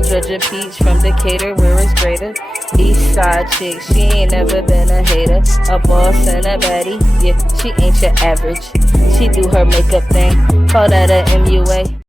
little Georgia peach from Decatur, where it's greater. East side chick, she ain't never been a hater. A boss and a baddie, yeah, she ain't your average. She do her makeup thing, call that a MUA.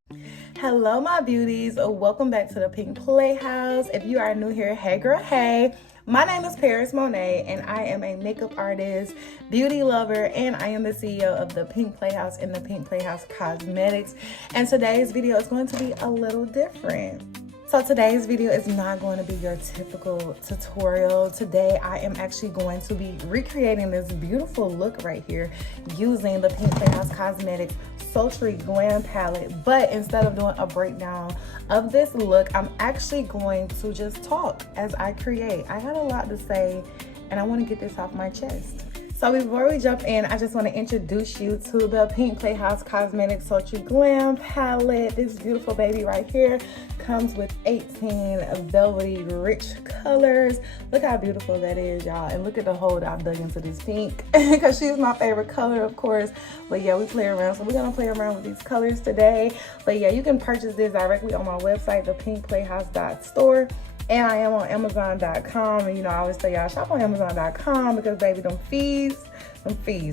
Hello, my beauties. Welcome back to the Pink Playhouse. If you are new here, hey girl, hey. My name is Monet, and I am a makeup artist, beauty lover, and I am the CEO of the Pink Playhouse and the Pink Playhouse Cosmetics. And today's video is going to be a little different. So today's video is not going to be your typical tutorial. Today, I am actually going to be recreating this beautiful look right here using the Pink Playhouse Cosmetics Sultry Glam Palette. But instead of doing a breakdown of this look, I'm actually going to just talk as I create. I got a lot to say, and I want to get this off my chest. So before we jump in, I just want to introduce you to the Pink Playhouse Cosmetics Sultry Glam Palette. This beautiful baby right here comes with 18 velvety rich colors. Look how beautiful that is, y'all. And look at the hole that I've dug into this pink because she's my favorite color, of course. But yeah, we play around. So we're going to play around with these colors today. But yeah, you can purchase this directly on my website, thepinkplayhouse.store. And I am on Amazon.com. And you know, I always tell y'all, shop on Amazon.com because, baby, them fees,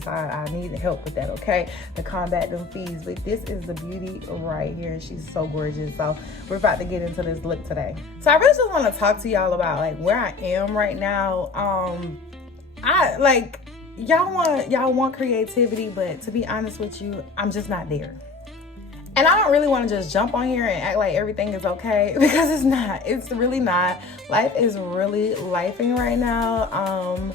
I need help with that, okay? To combat them fees. But this is the beauty right here. And she's so gorgeous. So we're about to get into this look today. So I really just want to talk to y'all about like where I am right now. Y'all want creativity, but to be honest with you, I'm just not there. And I don't really want to just jump on here and act like everything is okay because it's not. It's really not. Life is really lifing right now.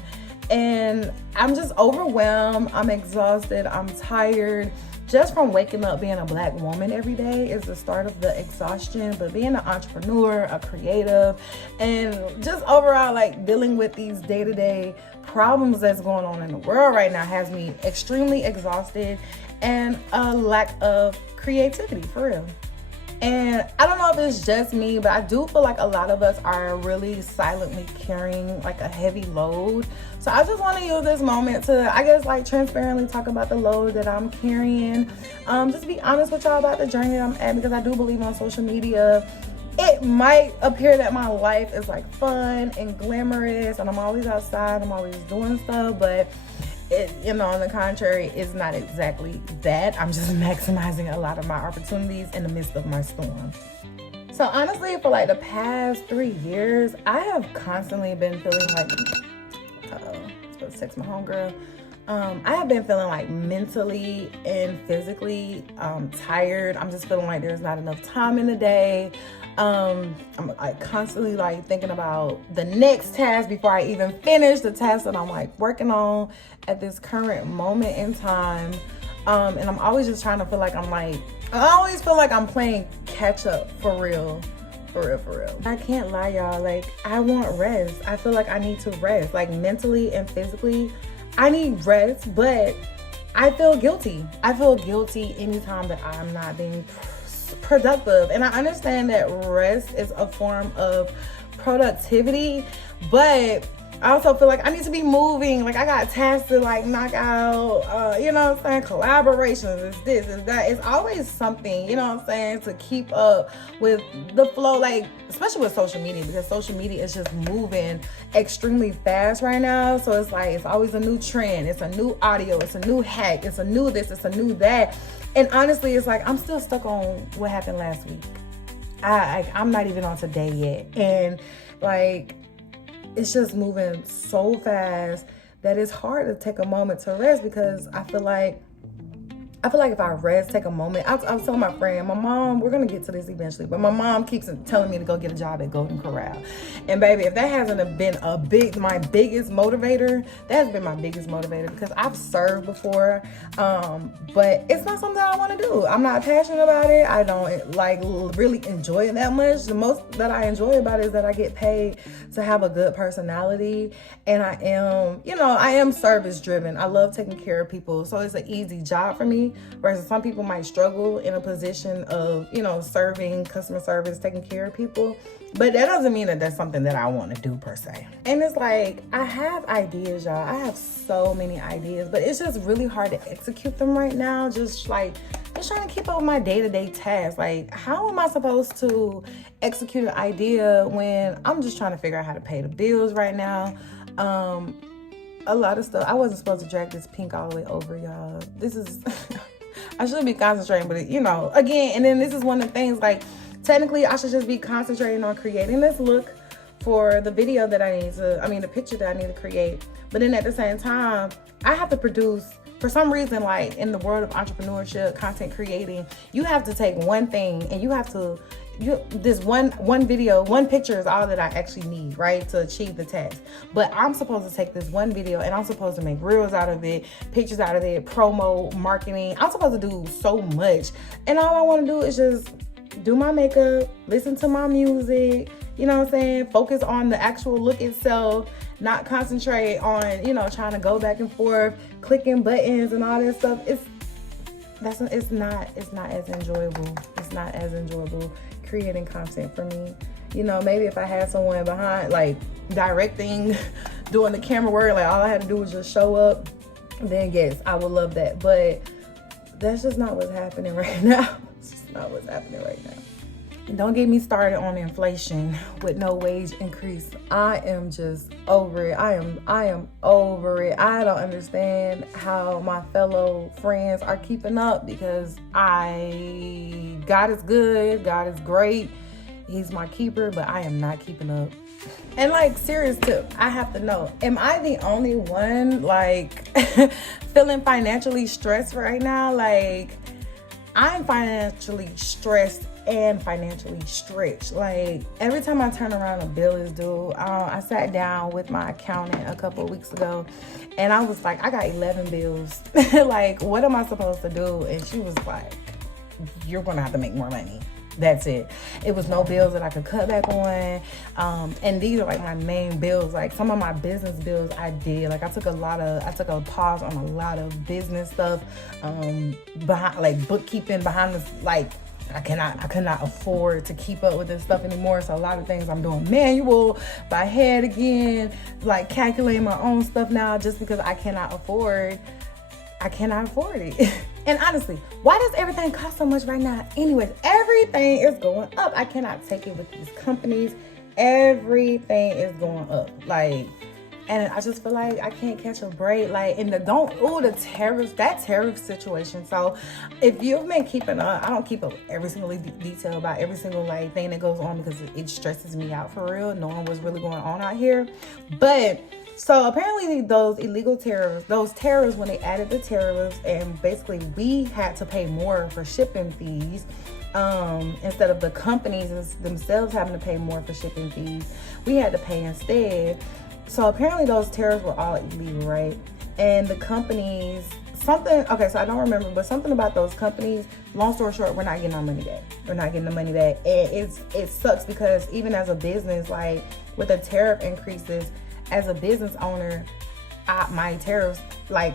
And I'm just overwhelmed. I'm exhausted. I'm tired. Just from waking up being a Black woman every day is the start of the exhaustion. But being an entrepreneur, a creative, and just overall like dealing with these day-to-day problems that's going on in the world right now has me extremely exhausted and a lack of creativity, for real. And I don't know if it's just me, but I do feel like a lot of us are really silently carrying like a heavy load. So I just want to use this moment to, I guess, like transparently talk about the load that I'm carrying. Just be honest with y'all about the journey that I'm at, because I do believe on social media, it might appear that my life is like fun and glamorous and I'm always outside, I'm always doing stuff, but it, you know, on the contrary, it's not exactly that. I'm just maximizing a lot of my opportunities in the midst of my storm. So honestly, for like the past 3 years, I have constantly been feeling like, supposed to text my homegirl. I have been feeling like mentally and physically tired. I'm just feeling like there's not enough time in the day. I'm like constantly like thinking about the next task before I even finish the task that I'm like working on at this current moment in time. And I'm always just trying to feel like I always feel like I'm playing catch up for real. I can't lie, y'all. Like, I want rest. I feel like I need to rest, like mentally and physically. I need rest, but I feel guilty. I feel guilty anytime that I'm not being productive. And I understand that rest is a form of productivity, but I also feel like I need to be moving. Like, I got tasks to like knock out, you know what I'm saying? Collaborations, it's this, it's that. It's always something, you know what I'm saying, to keep up with the flow, like, especially with social media, because social media is just moving extremely fast right now. So it's like, it's always a new trend. It's a new audio. It's a new hack. It's a new this. It's a new that. And honestly, it's like, I'm still stuck on what happened last week. I'm not even on today yet. And like, it's just moving so fast that it's hard to take a moment to rest, because I feel like if I rest, take a moment. I was telling my friend, my mom, we're going to get to this eventually, but my mom keeps telling me to go get a job at Golden Corral. And baby, if that hasn't been my biggest motivator, that has been my biggest motivator, because I've served before, but it's not something I want to do. I'm not passionate about it. I don't like really enjoy it that much. The most that I enjoy about it is that I get paid to have a good personality, and I am service driven. I love taking care of people, so it's an easy job for me. Whereas some people might struggle in a position of, serving, customer service, taking care of people. But that doesn't mean that that's something that I want to do per se. And it's like, I have ideas, y'all. I have so many ideas, but it's just really hard to execute them right now. Just like just trying to keep up with my day-to-day tasks. Like, how am I supposed to execute an idea when I'm just trying to figure out how to pay the bills right now? A lot of stuff. I wasn't supposed to drag this pink all the way over, y'all. This is, I should be concentrating, but again, and then this is one of the things, like, technically I should just be concentrating on creating this look for the video that the picture that I need to create. But then at the same time, I have to produce, for some reason, like in the world of entrepreneurship, content creating, you have to take one thing and this one video, one picture is all that I actually need, right, to achieve the task. But I'm supposed to take this one video and I'm supposed to make reels out of it, pictures out of it, promo, marketing. I'm supposed to do so much. And all I want to do is just do my makeup, listen to my music, you know what I'm saying? Focus on the actual look itself, not concentrate on, trying to go back and forth, clicking buttons and all that stuff. It's not as enjoyable. It's not as enjoyable creating content for me. Maybe if I had someone behind, like, directing, doing the camera work, like all I had to do was just show up, then yes, I would love that. But that's just not what's happening right now. It's just not what's happening right now. And don't get me started on inflation with no wage increase. I am just over it. I am over it. I don't understand how my fellow friends are keeping up, because God is good. God is great. He's my keeper, but I am not keeping up. And like, serious tip, I have to know, am I the only one like feeling financially stressed right now? Like, I'm financially stressed and financially stretched. Like, every time I turn around, a bill is due. I sat down with my accountant a couple of weeks ago and I was like, I got 11 bills. Like, what am I supposed to do? And she was like, you're gonna have to make more money. That's it. It was no bills that I could cut back on. And these are like my main bills. Like, some of my business bills I did. Like, I took a pause on a lot of business stuff. Behind, like, bookkeeping behind this, like, I could not afford to keep up with this stuff anymore. So a lot of things I'm doing manual, by head again, like calculating my own stuff now, just because I cannot afford it. And honestly, why does everything cost so much right now? Anyways, everything is going up. I cannot take it with these companies. Everything is going up. Like, and I just feel like I can't catch a break. Like, and that tariff situation. So if you've been keeping up, I don't keep up every single detail about every single like thing that goes on, because it stresses me out for real, knowing what's really going on out here. But so apparently those illegal tariffs, when they added the tariffs, and basically we had to pay more for shipping fees, instead of the companies themselves having to pay more for shipping fees, we had to pay instead. So apparently those tariffs were all illegal, right? And the companies, so I don't remember, but something about those companies, long story short, we're not getting our money back. We're not getting the money back. And it sucks, because even as a business, like, with the tariff increases, as a business owner, my tariffs, like,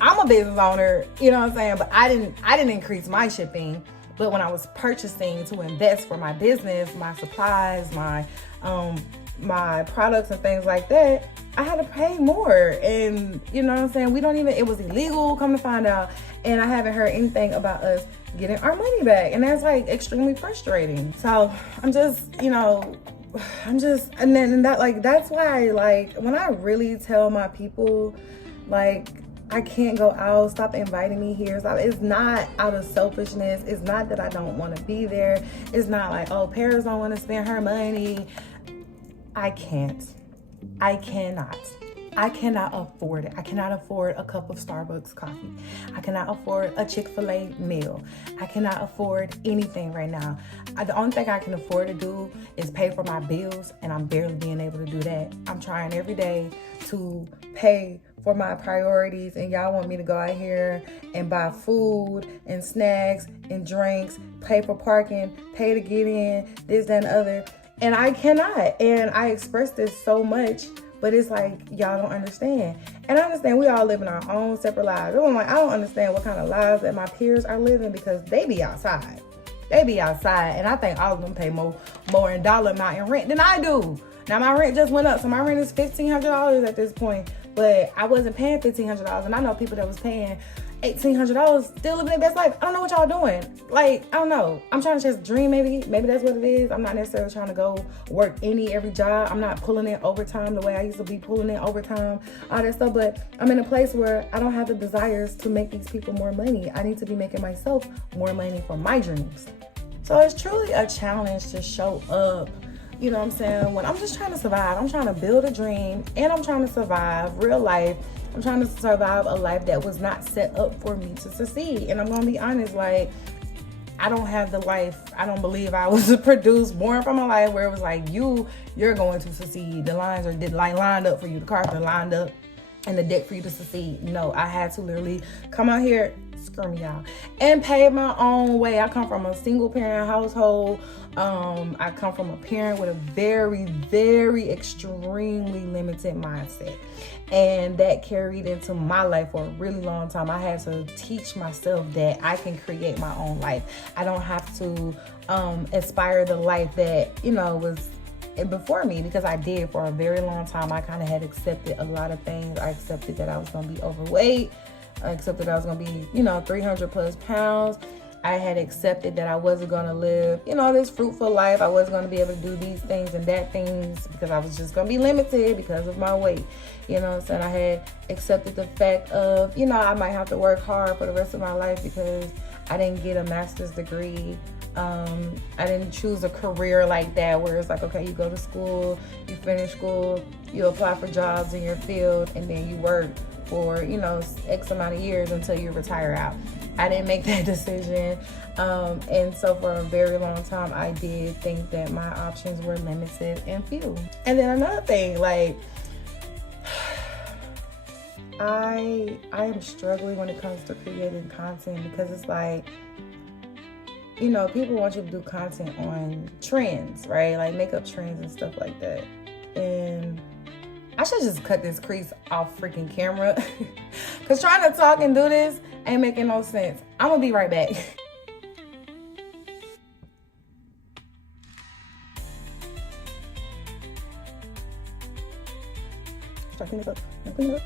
I'm a business owner, you know what I'm saying? But I didn't increase my shipping. But when I was purchasing to invest for my business, my supplies, my products and things like that, I had to pay more. And you know what I'm saying? It was illegal, come to find out. And I haven't heard anything about us getting our money back. And that's like extremely frustrating. So I'm just, that's why, like, when I really tell my people, like, I can't go out, stop inviting me here. It's not out of selfishness. It's not that I don't want to be there. It's not like, oh, Paris don't want to spend her money. I cannot afford it. I cannot afford a cup of Starbucks coffee. I cannot afford a Chick-fil-A meal. I cannot afford anything right now. The only thing I can afford to do is pay for my bills, and I'm barely being able to do that. I'm trying every day to pay for my priorities, and y'all want me to go out here and buy food and snacks and drinks, pay for parking, pay to get in, this, that, and the other. And I cannot. And I express this so much, but it's like, y'all don't understand. And I understand we all live in our own separate lives. I'm like, I don't understand what kind of lives that my peers are living, because they be outside. And I think all of them pay more in dollar amount in rent than I do. Now my rent just went up, so my rent is $1,500 at this point. But I wasn't paying $1,500, and I know people that was paying $1,800 still living their best life. I don't know what y'all doing. Like, I don't know. I'm trying to just dream, maybe that's what it is. I'm not necessarily trying to go work every job. I'm not pulling in overtime the way I used to be pulling in overtime, all that stuff. But I'm in a place where I don't have the desires to make these people more money. I need to be making myself more money for my dreams. So it's truly a challenge to show up, you know what I'm saying, when I'm just trying to survive. I'm trying to build a dream, and I'm trying to survive real life. I'm trying to survive a life that was not set up for me to succeed. And I'm going to be honest, like, I don't have the life. I don't believe I was produced, born from a life where it was like, you're going to succeed. The lines are lined up for you. The cards are lined up and the deck for you to succeed. No, I had to literally come out here, screw me out, and pave my own way. I come from a single parent household. I come from a parent with a very, very extremely limited mindset. And that carried into my life for a really long time. I had to teach myself that I can create my own life. I don't have to aspire the life that, was before me, because I did for a very long time. I kind of had accepted a lot of things. I accepted that I was going to be overweight. I accepted I was going to be, 300 plus pounds. I had accepted that I wasn't going to live, this fruitful life. I wasn't going to be able to do these things and that things because I was just going to be limited because of my weight. So I had accepted the fact of, I might have to work hard for the rest of my life because I didn't get a master's degree. I didn't choose a career like that where it's like, okay, you go to school, you finish school, you apply for jobs in your field, and then you work for, X amount of years until you retire out. I didn't make that decision. And so for a very long time, I did think that my options were limited and few. And then another thing, like, I am struggling when it comes to creating content, because it's like, people want you to do content on trends, right? Like makeup trends and stuff like that. And I should just cut this crease off freaking camera. Because trying to talk and do this ain't making no sense. I'm going to be right back. Start cleaning up. Clean it up.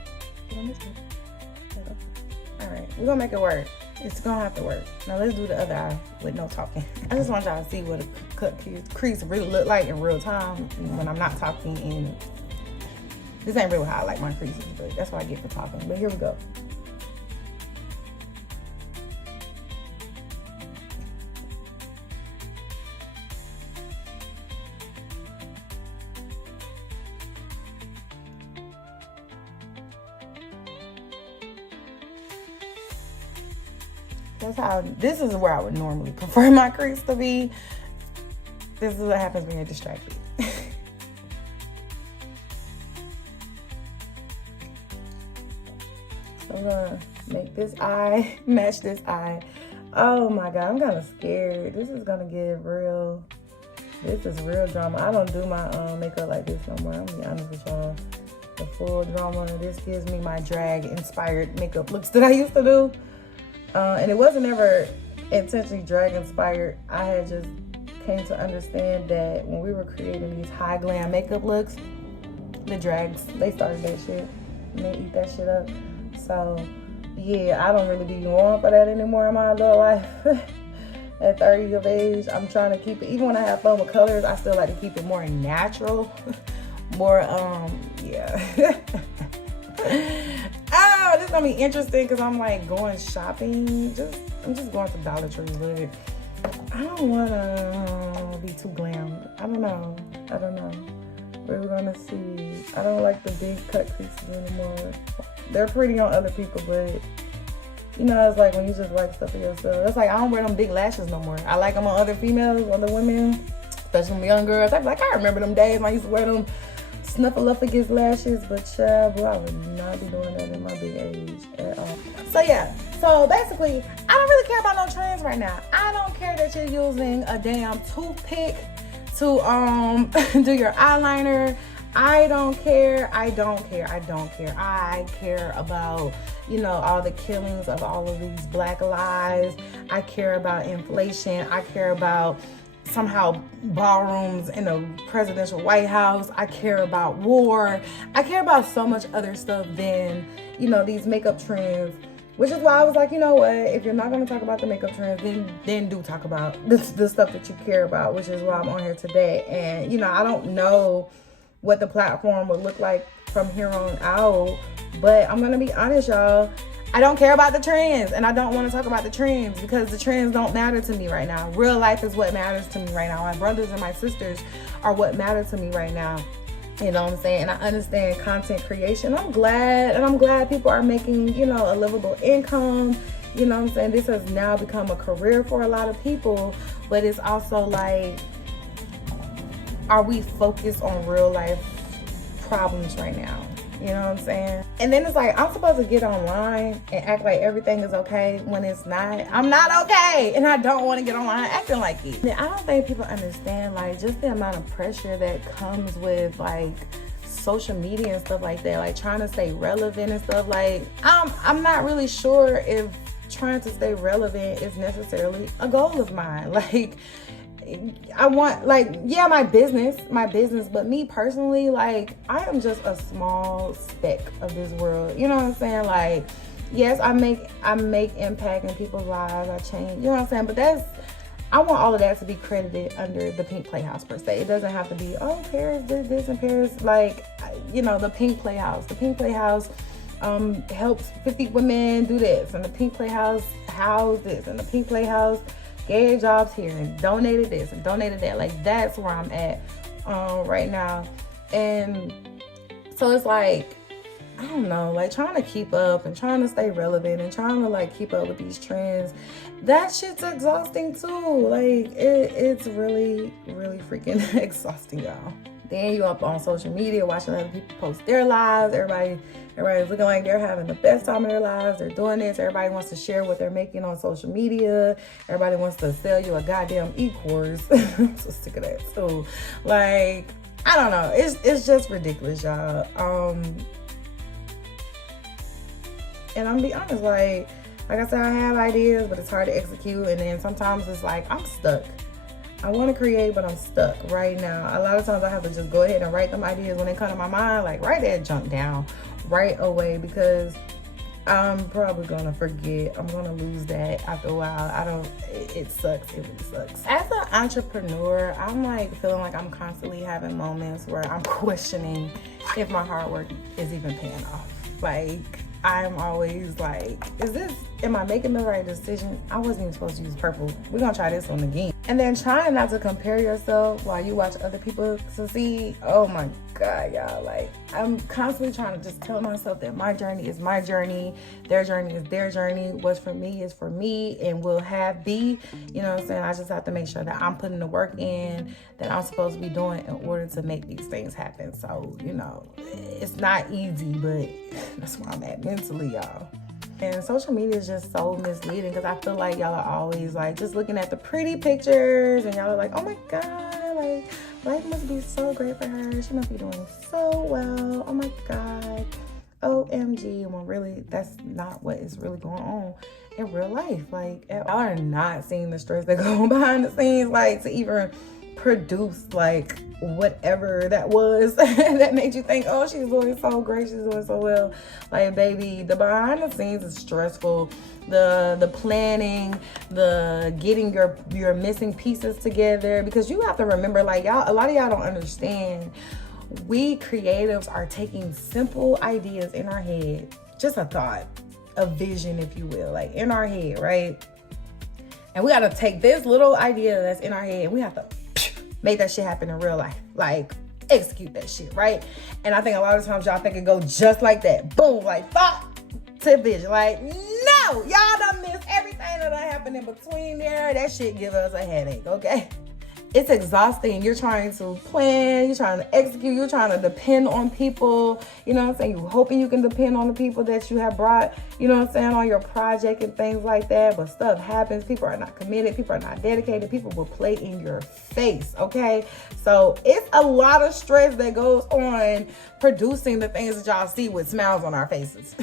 All right, we're going to make it work. It's going to have to work. Now let's do the other eye with no talking. I just want y'all to see what a cut crease really look like in real time when I'm not talking. And this ain't really how I like my creases, but that's what I get for talking. But here we go. This is where I would normally prefer my crease to be. This is what happens when you're distracted. So I'm gonna make this eye match this eye. Oh my God, I'm kind of scared. This is gonna get real. This is real drama. I don't do my makeup like this no more. I'm gonna be honest with y'all. The full drama. This gives me my drag inspired makeup looks that I used to do. And it wasn't ever intentionally drag inspired. I had just came to understand that when we were creating these high glam makeup looks, the drags, they started that shit and they eat that shit up. So yeah, I don't really be going for that anymore in my adult life. At 30 of age, I'm trying to keep it, even when I have fun with colors, I still like to keep it more natural. More, yeah. Oh, this is gonna be interesting because I'm like going shopping. I'm just going to Dollar Tree, but I don't wanna be too glam. I don't know. We're gonna see. I don't like the big cut creases anymore. They're pretty on other people, but it's like when you just like stuff for yourself. It's like I don't wear them big lashes no more. I like them on other females, other women, especially them young girls. I'm like, I remember them days when I used to wear them snuffleupagus lashes, but child, I would not be doing that in my big age at all. So yeah, so basically, I don't really care about no trends right now. I don't care that you're using a damn toothpick to do your eyeliner. I don't care. I care about, all the killings of all of these black lives. I care about inflation. I care about somehow ballrooms in the presidential White House. I care about war. I care about so much other stuff than, these makeup trends Which is why I was like, you know what? If you're not going to talk about the makeup trends, then do talk about the stuff that you care about, which is why I'm on here today. And, you know, I don't know what the platform would look like from here on out, but I'm going to be honest, y'all. I don't care about the trends, and I don't want to talk about the trends because the trends don't matter to me right now. Real life is what matters to me right now. My brothers and my sisters are what matter to me right now. You know what I'm saying? And I understand content creation. I'm glad people are making, you know, a livable income. You know what I'm saying? This has now become a career for a lot of people, but it's also like, are we focused on real life problems right now? You know what I'm saying? And then it's like, I'm supposed to get online and act like everything is okay when it's not. I'm not okay. And I don't want to get online acting like it. And I don't think people understand, like, just the amount of pressure that comes with, like, social media and stuff like that. Like, trying to stay relevant and stuff. Like, I'm not really sure if trying to stay relevant is necessarily a goal of mine. Like, I want, like, yeah, my business, but me personally, like, I am just a small speck of this world. You know what I'm saying? Like, yes, I make impact in people's lives. I change, you know what I'm saying? But I want all of that to be credited under the Pink Playhouse per se. It doesn't have to be, oh, Paris did this and Paris, like, you know, the Pink Playhouse. The Pink Playhouse helps 50 women do this, and the Pink Playhouse housed this, and the Pink Playhouse gave jobs here and donated this and donated that. Like, that's where I'm at right now. And so it's like, I don't know, like, trying to keep up and trying to stay relevant and trying to, like, keep up with these trends, that shit's exhausting too. Like, it's really, really freaking exhausting, y'all. Then you up on social media watching other people post their lives. Everybody's looking like they're having the best time of their lives. They're doing this. Everybody wants to share what they're making on social media. Everybody wants to sell you a goddamn e-course. I'm so sick of that. So, like, I don't know. It's just ridiculous, y'all. And I'm gonna be honest, like I said, I have ideas, but it's hard to execute. And then sometimes it's like, I'm stuck. I want to create, but I'm stuck right now. A lot of times I have to just go ahead and write them ideas when they come to my mind, like write that junk down right away, because I'm probably going to forget. I'm going to lose that after a while. It sucks. It really sucks. As an entrepreneur, I'm like feeling like I'm constantly having moments where I'm questioning if my hard work is even paying off. Like, I'm always like, am I making the right decision? I wasn't even supposed to use purple. We're gonna try this one again. And then trying not to compare yourself while you watch other people succeed. Oh my God, y'all. Like, I'm constantly trying to just tell myself that my journey is my journey, their journey is their journey, what's for me is for me and will be. You know what I'm saying? I just have to make sure that I'm putting the work in that I'm supposed to be doing in order to make these things happen. So, you know, it's not easy, but that's where I'm at mentally, y'all. And social media is just so misleading because I feel like y'all are always like just looking at the pretty pictures and y'all are like, oh my God, like life must be so great for her. She must be doing so well. Oh my God. OMG. When really, that's not what is really going on in real life. Like, y'all are not seeing the stress that go on behind the scenes, like to even produce like whatever that was that made you think, oh, she's doing so great, she's doing so well. Like, baby, the behind the scenes is stressful. The planning, the getting your missing pieces together, because you have to remember, like, y'all, a lot of y'all don't understand, we creatives are taking simple ideas in our head, just a thought, a vision, if you will, like in our head, right? And we got to take this little idea that's in our head and we have to make that shit happen in real life. Like, execute that shit, right? And I think a lot of times y'all think it go just like that. Boom, like thought to vision. Like, no, y'all done missed everything that done happened in between there. That shit give us a headache, okay? It's exhausting. You're trying to plan, you're trying to execute, you're trying to depend on people, you know what I'm saying? You're hoping you can depend on the people that you have brought, you know what I'm saying, on your project and things like that. But stuff happens. People are not committed. People are not dedicated. People will play in your face, okay? So it's a lot of stress that goes on producing the things that y'all see with smiles on our faces.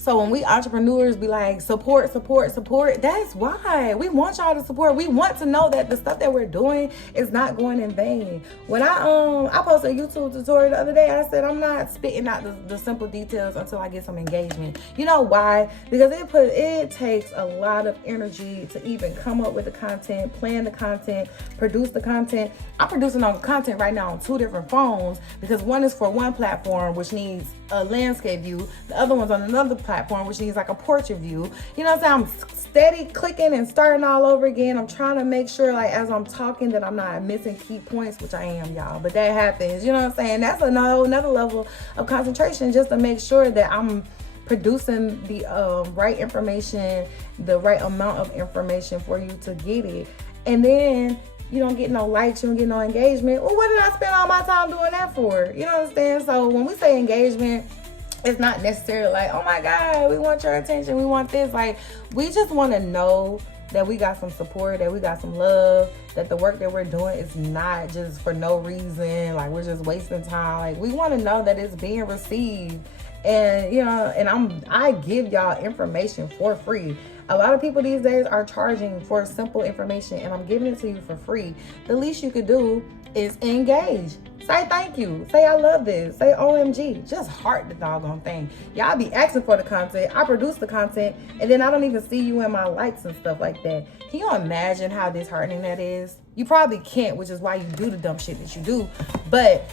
So when we entrepreneurs be like, support, support, support, that's why. We want y'all to support. We want to know that the stuff that we're doing is not going in vain. When I posted a YouTube tutorial the other day, I said I'm not spitting out the simple details until I get some engagement. You know why? Because it takes a lot of energy to even come up with the content, plan the content, produce the content. I'm producing on content right now on 2 different phones because one is for one platform, which needs a landscape view. The other one's on another platform, which needs like a portrait view. You know what I'm saying? I'm steady clicking and starting all over again. I'm trying to make sure, like, as I'm talking, that I'm not missing key points, which I am, y'all. But that happens. You know what I'm saying? That's another level of concentration, just to make sure that I'm producing the right information, the right amount of information for you to get it. And then you don't get no likes, you don't get no engagement. Well, what did I spend all my time doing that for? You know what I'm saying? So when we say engagement, it's not necessarily like, oh my God, we want your attention, we want this. Like, we just want to know that we got some support, that we got some love, that the work that we're doing is not just for no reason, like we're just wasting time. Like, we want to know that it's being received. And, you know, and I give y'all information for free. A lot of people these days are charging for simple information, and I'm giving it to you for free. The least you could do is engage. Say thank you. Say I love this. Say OMG. Just heart the doggone thing. Y'all be asking for the content. I produce the content, and then I don't even see you in my likes and stuff like that. Can you imagine how disheartening that is? You probably can't, which is why you do the dumb shit that you do. But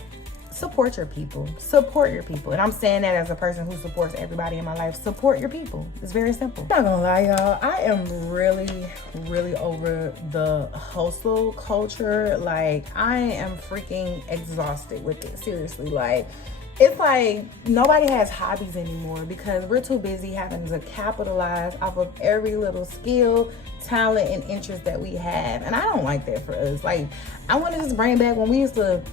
support your people. Support your people. And I'm saying that as a person who supports everybody in my life. Support your people. It's very simple. I'm not gonna lie, y'all. I am really, really over the hustle culture. Like, I am freaking exhausted with it. Seriously. Like, it's like nobody has hobbies anymore because we're too busy having to capitalize off of every little skill, talent, and interest that we have. And I don't like that for us. Like, I want to just bring back when we used to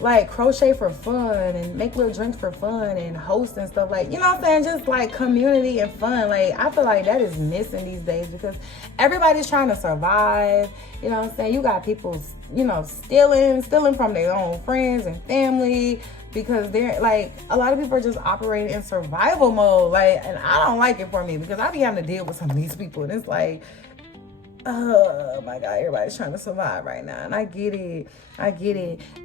like crochet for fun and make little drinks for fun and host and stuff, like, you know what I'm saying, just like community and fun. Like, I feel like that is missing these days because everybody's trying to survive. You know what I'm saying? You got people, you know, stealing from their own friends and family because they're like, a lot of people are just operating in survival mode. Like, and I don't like it for me because I be having to deal with some of these people, and it's like, oh my God, everybody's trying to survive right now. And I get it.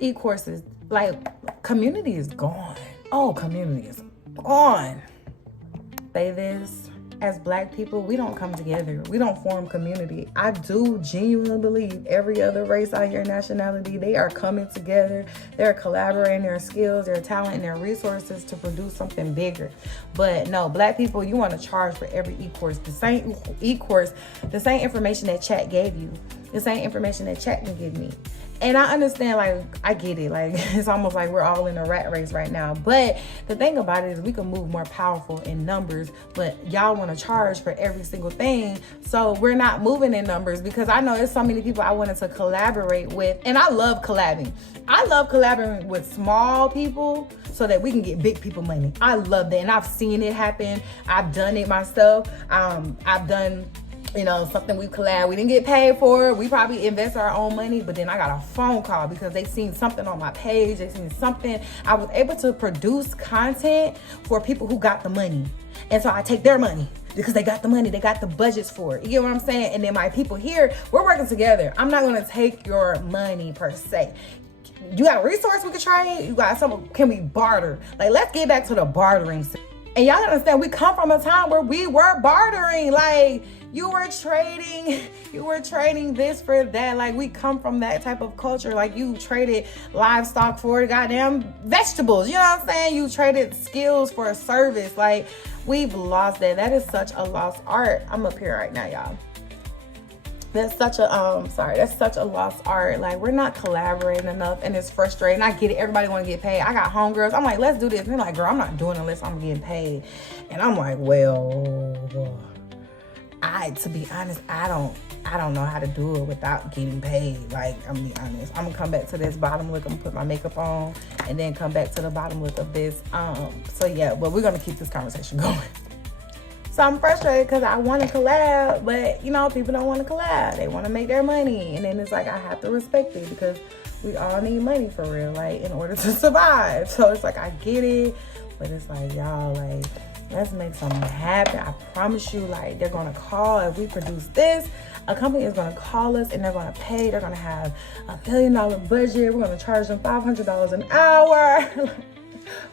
E-courses, like, community is gone. Oh, community is gone. Say this, as Black people, we don't come together. We don't form community. I do genuinely believe every other race out here, nationality, they are coming together. They're collaborating their skills, their talent, and their resources to produce something bigger. But no, Black people, you want to charge for every e-course. The same e-course, the same information that chat gave you, the same information that chat can give me. And I understand, like, I get it. Like, it's almost like we're all in a rat race right now. But the thing about it is we can move more powerful in numbers, but y'all want to charge for every single thing. So we're not moving in numbers because I know there's so many people I wanted to collaborate with. And I love collabing. I love collaborating with small people so that we can get big people money. I love that. And I've seen it happen. I've done it myself. I've done, you know, something we collab, we didn't get paid for it. We probably invest our own money, but then I got a phone call because they seen something on my page. They seen something. I was able to produce content for people who got the money. And so I take their money because they got the money. They got the budgets for it. You get what I'm saying? And then my people here, we're working together. I'm not going to take your money per se. You got a resource we could try it? You got something, can we barter? Like, let's get back to the bartering. And y'all gotta understand, we come from a time where we were bartering. Like, you were trading this for that. Like, we come from that type of culture. Like, you traded livestock for goddamn vegetables. You know what I'm saying? You traded skills for a service. Like, we've lost that. That is such a lost art. I'm up here right now, y'all. That's such a lost art. Like, we're not collaborating enough, and it's frustrating. I get it. Everybody want to get paid. I got homegirls. I'm like, let's do this. And they're like, girl, I'm not doing it unless I'm getting paid. And I'm like, well, to be honest, I don't know how to do it without getting paid. Like, I'm gonna be honest. I'm gonna come back to this bottom look. I'm gonna put my makeup on and then come back to the bottom look of this. So yeah, but we're gonna keep this conversation going. So I'm frustrated because I want to collab, but, you know, people don't want to collab. They want to make their money. And then it's like, I have to respect it because we all need money for real, like, in order to survive. So it's like, I get it, but it's like, y'all, like, Let's make something happen. I promise you, like, they're gonna call if we produce this. A company is gonna call us and they're gonna pay. They're gonna have $1 million budget. We're gonna charge them $500 an hour.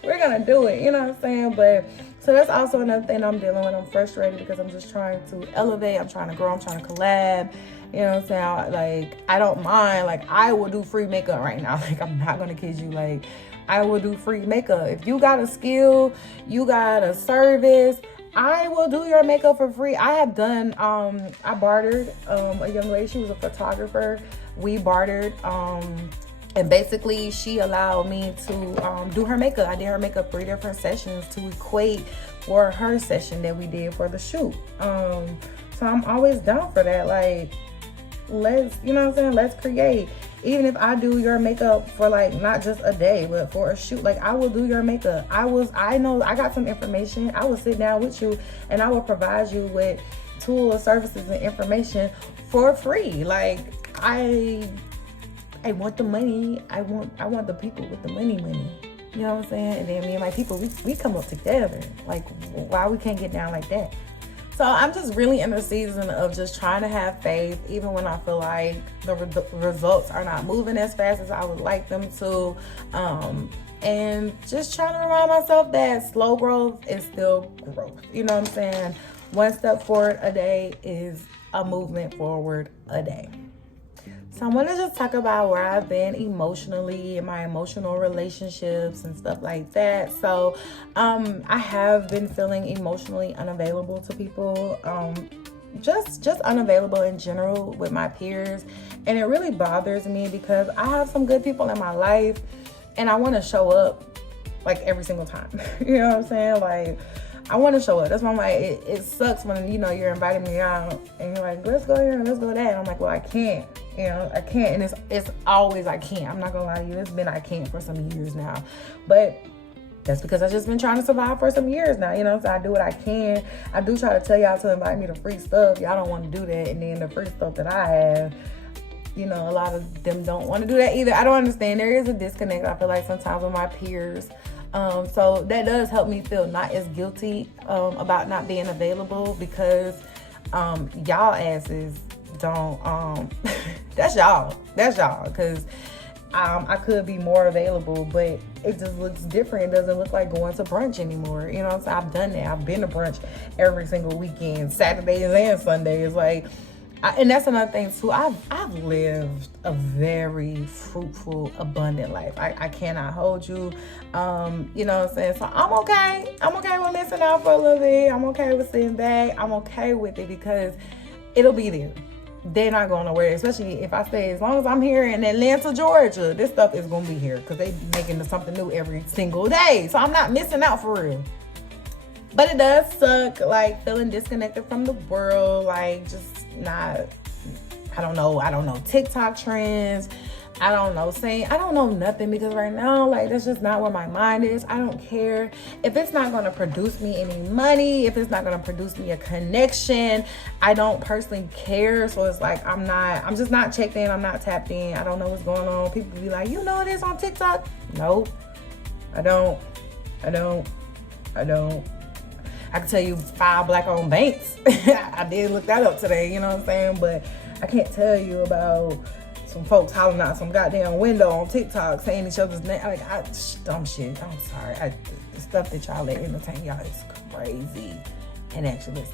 We're gonna do it, you know what I'm saying? But so that's also another thing I'm dealing with. I'm frustrated because I'm just trying to elevate. I'm trying to grow. I'm trying to collab. You know what I'm saying? Like, I don't mind. Like, I will do free makeup right now. Like, I'm not gonna kid you. Like, I will do free makeup. If you got a skill, you got a service, I will do your makeup for free. I have done, I bartered a young lady. She was a photographer. We bartered, and basically she allowed me to do her makeup. I did her makeup 3 different sessions to equate for her session that we did for the shoot. So I'm always down for that. Like, let's, you know what I'm saying? Let's create. Even if I do your makeup for, like, not just a day, but for a shoot, like, I will do your makeup. I know I got some information. I will sit down with you and I will provide you with tools, services, and information for free. Like, I want the money. I want the people with the money. You know what I'm saying? And then me and my people, we come up together. Like, why we can't get down like that? So I'm just really in the season of just trying to have faith, even when I feel like the results are not moving as fast as I would like them to. And just trying to remind myself that slow growth is still growth. You know what I'm saying? One step forward a day is a movement forward a day. So I want to just talk about where I've been emotionally in my emotional relationships and stuff like that. So I have been feeling emotionally unavailable to people, just unavailable in general with my peers. And it really bothers me because I have some good people in my life and I want to show up like every single time. You know what I'm saying? Like, I want to show up. That's why I'm like, it sucks when, you know, you're inviting me out and you're like, let's go here and let's go there. And I'm like, well, I can't. You know, I can't. And it's always I can't. I'm not going to lie to you. It's been I can't for some years now. But that's because I've just been trying to survive for some years now. You know, so I do what I can. I do try to tell y'all to invite me to free stuff. Y'all don't want to do that. And then the free stuff that I have, you know, a lot of them don't want to do that either. I don't understand. There is a disconnect, I feel like, sometimes with my peers. So that does help me feel not as guilty about not being available because y'all asses don't, that's y'all because I could be more available, but it just looks different. It doesn't look like going to brunch anymore. You know what I'm saying? I've done that. I've been to brunch every single weekend, Saturdays and Sundays. Like, and that's another thing too. I've lived a very fruitful, abundant life. I cannot hold you. You know what I'm saying? So I'm okay. I'm okay with missing out for a little bit. I'm okay with sitting back. I'm okay with it because it'll be there. They're not going nowhere, especially if I stay. As long as I'm here in Atlanta, Georgia, this stuff is going to be here because they making something new every single day. So I'm not missing out for real. But it does suck, like, feeling disconnected from the world, like, just not, I don't know, TikTok trends. I don't know nothing because right now, like, that's just not where my mind is. I don't care if it's not going to produce me any money, if it's not going to produce me a connection. I don't personally care. So it's like, I'm just not checked in. I'm not tapped in. I don't know what's going on. People be like, you know it is on TikTok? No, I don't. I can tell you 5 black-owned banks. I did look that up today, you know what I'm saying? But I can't tell you about some folks hollering out some goddamn window on TikTok saying each other's name. Like, dumb shit. I'm sorry. The stuff that y'all let entertain y'all is crazy and actually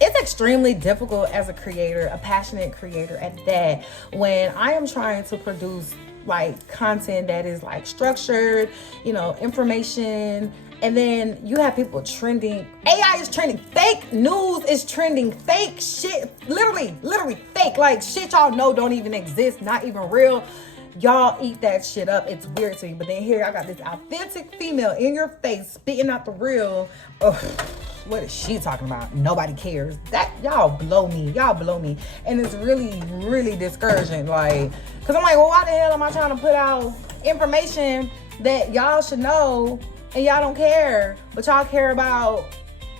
it's extremely difficult as a creator, a passionate creator at that, when I am trying to produce like content that is like structured, you know, information. And then you have people trending. AI is trending. Fake news is trending. Fake shit. Literally fake. Like shit y'all know don't even exist. Not even real. Y'all eat that shit up. It's weird to me. But then here I got this authentic female in your face spitting out the real. Ugh, what is she talking about? Nobody cares. That y'all blow me. And it's really, really discouraging. Like, cause I'm like, well, why the hell am I trying to put out information that y'all should know? And y'all don't care, but y'all care about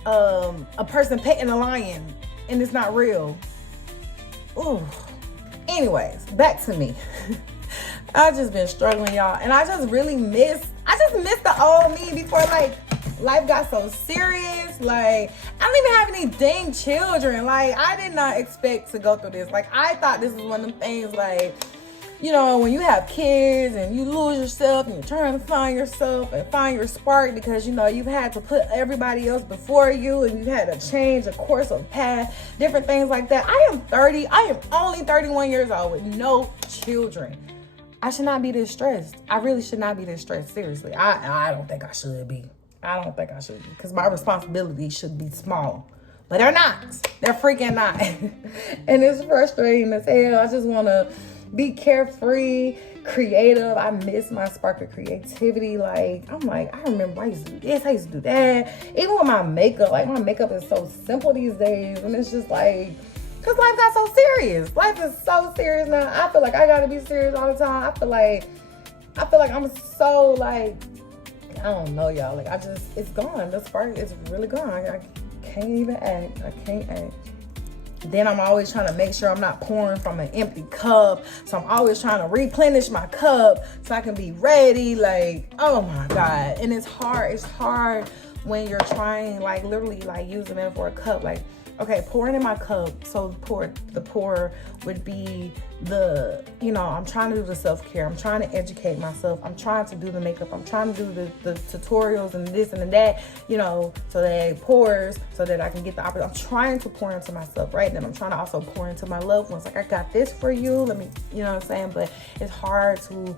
a person petting a lion, and it's not real. Ooh. Anyways, back to me. I've just been struggling, y'all, and I just miss the old me before, like, life got so serious. Like, I don't even have any dang children. Like, I did not expect to go through this. Like, I thought this was one of them things, like, you know, when you have kids and you lose yourself and you're trying to find yourself and find your spark because, you know, you've had to put everybody else before you and you've had to change a course of path, different things like that. I am only 31 years old with no children. I should not be this stressed. I really should not be this stressed. Seriously. I don't think I should be. I don't think I should be because my responsibilities should be small. But they're not. They're freaking not. And it's frustrating as hell. I just want to be carefree, creative. I miss my spark of creativity. Like, I'm like, I remember I used to do this, I used to do that. Even with my makeup, like my makeup is so simple these days. And it's just like, because life got so serious. Life is so serious now. I feel like I gotta be serious all the time. I feel like I'm so like, I don't know, y'all. Like, it's gone. The spark is really gone. I can't even act. I can't act. Then I'm always trying to make sure I'm not pouring from an empty cup. So I'm always trying to replenish my cup so I can be ready. Like, oh my God. And it's hard. It's hard when you're trying, like, literally, like, use the metaphor of a cup. Like, okay, pouring in my cup. So the pour would be the, you know, I'm trying to do the self-care. I'm trying to educate myself. I'm trying to do the makeup. I'm trying to do the tutorials and this and that, you know, so that it pours so that I can get the opportunity. I'm trying to pour into myself, right? And I'm trying to also pour into my loved ones. Like, I got this for you. Let me, you know what I'm saying? But it's hard to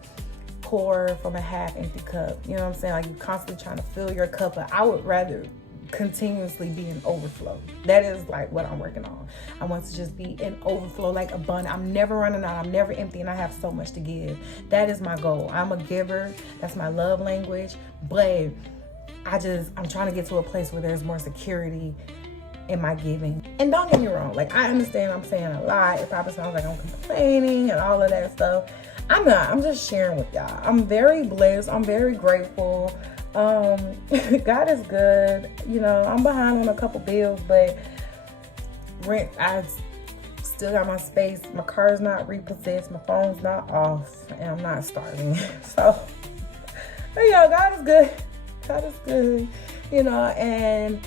pour from a half empty cup. You know what I'm saying? Like, you're constantly trying to fill your cup, but I would rather continuously be in overflow. That is like what I'm working on. I want to just be in overflow, like abundant. I'm never running out. I'm never empty, and I have so much to give. That is my goal. I'm a giver. That's my love language. But I'm trying to get to a place where there's more security in my giving. And don't get me wrong, like, I understand I'm saying a lot. It probably sounds like I'm complaining and all of that stuff. I'm not. I'm just sharing with y'all. I'm very blessed. I'm very grateful. God is good. You know, I'm behind on a couple bills, but rent, I still got my space. My car's not repossessed. My phone's not off, and I'm not starving. So, but, you know, God is good. God is good. You know, and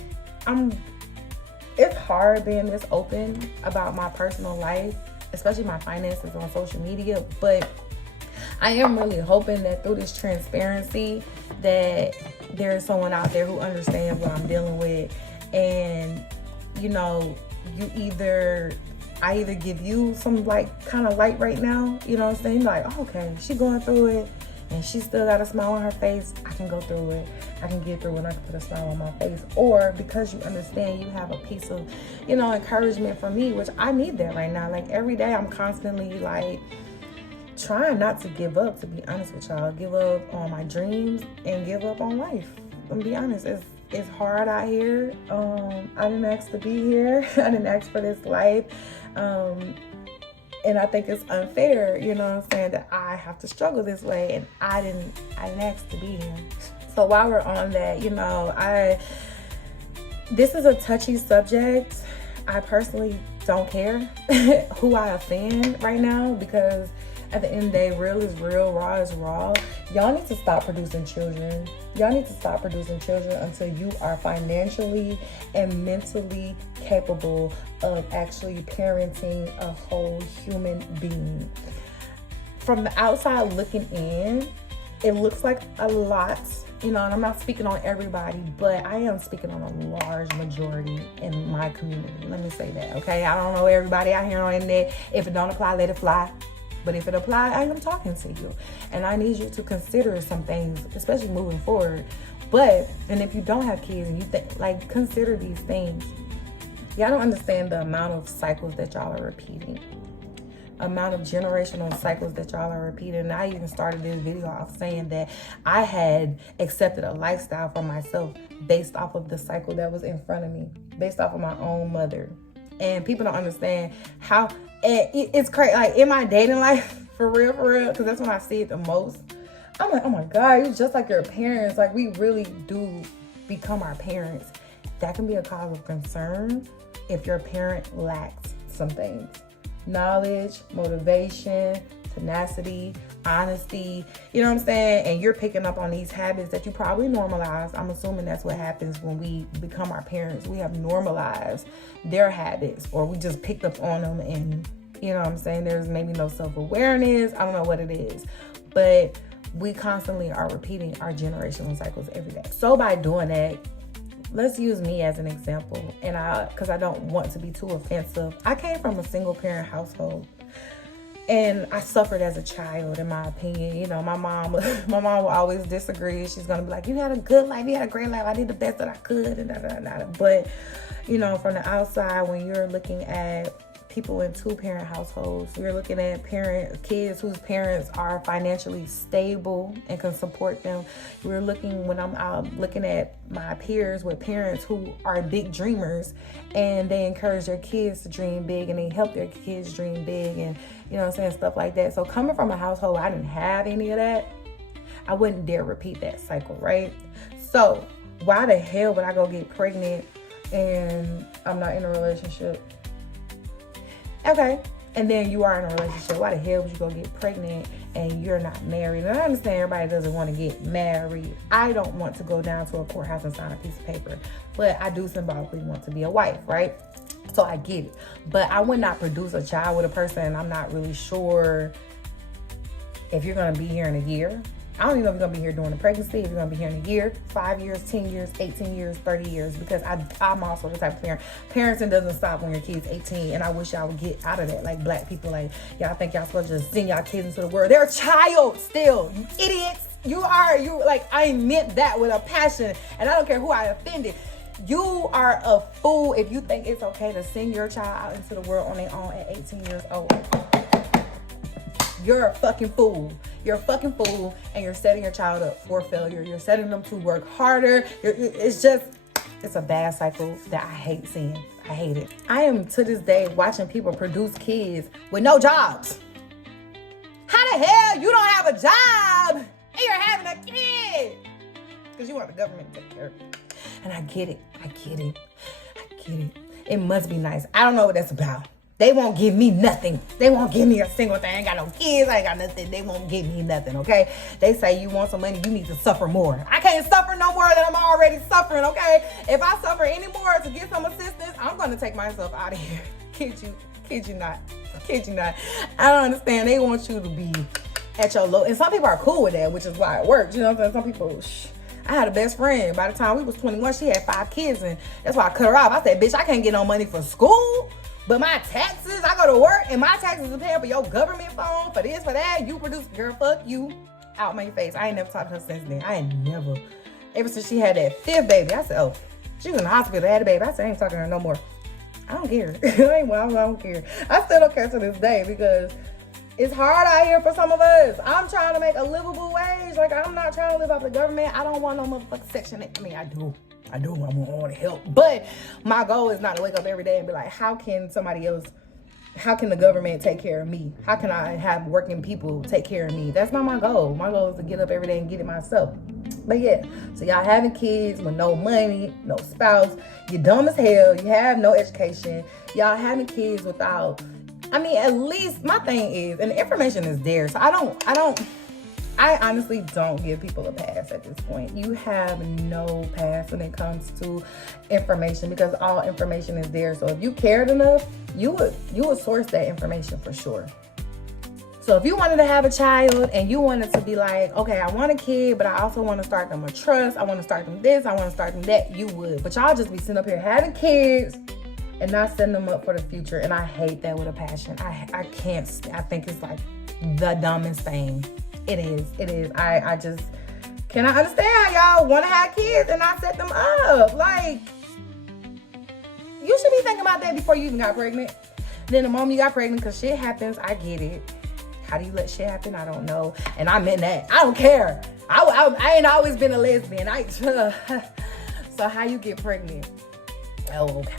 it's hard being this open about my personal life, especially my finances on social media, but I am really hoping that through this transparency that there is someone out there who understands what I'm dealing with. And, you know, I either give you some, like, kind of light right now, you know what I'm saying? Like, oh, okay, she going through it and she still got a smile on her face. I can go through it. I can get through it and I can put a smile on my face. Or because you understand, you have a piece of, you know, encouragement from me, which I need that right now. Like, every day I'm constantly, like, trying not to give up, to be honest with y'all. Give up on my dreams and give up on life. I'm be honest, it's hard out here. I didn't ask to be here. I didn't ask for this life. And I think it's unfair, you know what I'm saying, that I have to struggle this way, and I didn't ask to be here. So while we're on that, you know, this is a touchy subject. I personally don't care who I offend right now, because at the end of the day, real is real, raw is raw. Y'all need to stop producing children. Y'all need to stop producing children until you are financially and mentally capable of actually parenting a whole human being. From the outside looking in, it looks like a lot, you know, and I'm not speaking on everybody, but I am speaking on a large majority in my community. Let me say that, okay? I don't know everybody out here on the internet. If it don't apply, let it fly. But if it applies, I am talking to you. And I need you to consider some things, especially moving forward. And if you don't have kids and you think, like, consider these things. Y'all don't understand the amount of cycles that y'all are repeating. Amount of generational cycles that y'all are repeating. And I even started this video off saying that I had accepted a lifestyle for myself based off of the cycle that was in front of me, based off of my own mother. And people don't understand how, it's crazy. Like, in my dating life, for real, because that's when I see it the most. I'm like, oh my God, you're just like your parents. Like, we really do become our parents. That can be a cause of concern if your parent lacks some things. knowledge, motivation, tenacity, honesty, you know what I'm saying? And you're picking up on these habits that you probably normalized. I'm assuming that's what happens when we become our parents. We have normalized their habits, or we just picked up on them, and you know what I'm saying? There's maybe no self-awareness. I don't know what it is, but we constantly are repeating our generational cycles every day. So by doing that, let's use me as an example, and because I don't want to be too offensive. I came from a single parent household, and I suffered as a child, in my opinion. You know, my mom will always disagree. She's gonna be like, "You had a good life, you had a great life. I did the best that I could," and da. But you know, from the outside, when you're looking at people in two-parent households, you're looking at kids whose parents are financially stable and can support them. We're looking, when I'm out looking at my peers with parents who are big dreamers, and they encourage their kids to dream big, and they help their kids dream big, and you know what I'm saying, stuff like that. So coming from a household where I didn't have any of that, I wouldn't dare repeat that cycle, right? So why the hell would I go get pregnant and I'm not in a relationship? Okay. And then you are in a relationship. Why the hell would you go get pregnant and you're not married? And I understand everybody doesn't want to get married. I don't want to go down to a courthouse and sign a piece of paper, but I do symbolically want to be a wife, right? So I get it. But I would not produce a child with a person and I'm not really sure if you're going to be here in a year. I don't even know if you're going to be here during the pregnancy, if you're going to be here in a year, 5 years, 10 years, 18 years, 30 years, because I'm also the type of parent. Parenting doesn't stop when your kid's 18, and I wish y'all would get out of that. Like black people, like, y'all think y'all supposed to just send y'all kids into the world. They're a child still, you idiots. You like, I meant that with a passion, and I don't care who I offended. You are a fool if you think it's okay to send your child out into the world on their own at 18 years old. You're a fucking fool. You're a fucking fool, and you're setting your child up for failure. You're setting them to work harder. It's a bad cycle that I hate seeing. I hate it. I am, to this day, watching people produce kids with no jobs. How the hell you don't have a job and you're having a kid? Because you want the government to take care of it. And I get it. It must be nice. I don't know what that's about. They won't give me nothing. They won't give me a single thing. I ain't got no kids. I ain't got nothing. They won't give me nothing, okay? They say you want some money, you need to suffer more. I can't suffer no more than I'm already suffering, okay? If I suffer any more to get some assistance, I'm going to take myself out of here. Kid you not. I don't understand. They want you to be at your low. And some people are cool with that, which is why it works. You know what I'm saying? Some people, I had a best friend. By the time we was 21, she had 5 kids, and that's why I cut her off. I said, bitch, I can't get no money for school. But my taxes, I go to work and my taxes are paying for your government phone, for this, for that. You produce, girl, fuck you. Out my face. I ain't never talked to her since then. Ever since she had that 5th baby, I said, oh, she was in the hospital, had a baby. I said, I ain't talking to her no more. I don't care. I don't care. I still don't care to this day because it's hard out here for some of us. I'm trying to make a livable wage. Like, I'm not trying to live off the government. I don't want no motherfucking Section 8. I mean, I do. I want all the help. But my goal is not to wake up every day and be like, how can the government take care of me? How can I have working people take care of me? That's not my goal. My goal is to get up every day and get it myself. But yeah, so y'all having kids with no money, no spouse. You're dumb as hell. You have no education. Y'all having kids without, I mean, at least my thing is, and the information is there. So I honestly don't give people a pass at this point. You have no pass when it comes to information because all information is there. So if you cared enough, you would source that information for sure. So if you wanted to have a child and you wanted to be like, okay, I want a kid, but I also want to start them a trust. I want to start them this. I want to start them that. You would. But y'all just be sitting up here having kids and not setting them up for the future. And I hate that with a passion. I can't. I think it's like the dumbest thing. It is. I just cannot understand how y'all want to have kids and not set them up. Like, you should be thinking about that before you even got pregnant. Then the moment you got pregnant, because shit happens, I get it. How do you let shit happen? I don't know. And I meant that. I don't care. I ain't always been a lesbian. So how you get pregnant? Oh, okay.